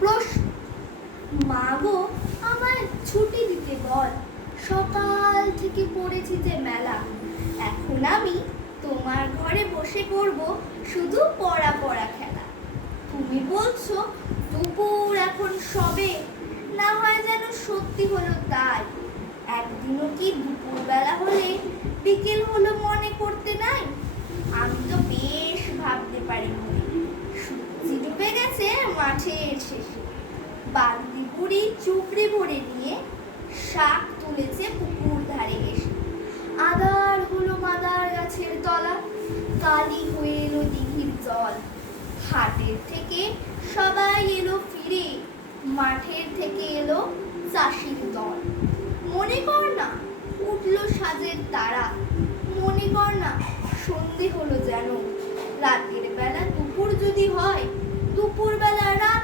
প্রশ্ন, মা গো আমায় ছুটি দিতে বল, সকাল থেকে পড়েছি যে মেলা, এখন আমি তোমার ঘরে বসে করব শুধু পড়া পড়া খেলা। তুমি বলছো দুপুর এখন সবে, না হয় যেন সত্যি হলো তাই, একদিনও কি দুপুরবেলা হলে বিকেল হলো মনে করতে নাই? আমি তো বেশ ভাবতে পারি মনে, সূর্যি ডুবে গেছে মাঠের শেষে, বালতি বুড়ি চুপড়ি ভরে নিয়ে শাক তুলেছে পুকুর ধারে এসে, আদার হলো মাদার গাছের তলা, কালি হয়ে এলো দিঘির জল, হাটের থেকে সবাই এলো ফিরে, মাঠের থেকে এলো চাষির দল। মনে কর না উঠলো সাজের তারা, মনে কর না সন্ধে হলো যেন, রাতের বেলা দুপুর যদি হয়, দুপুর বেলা রাত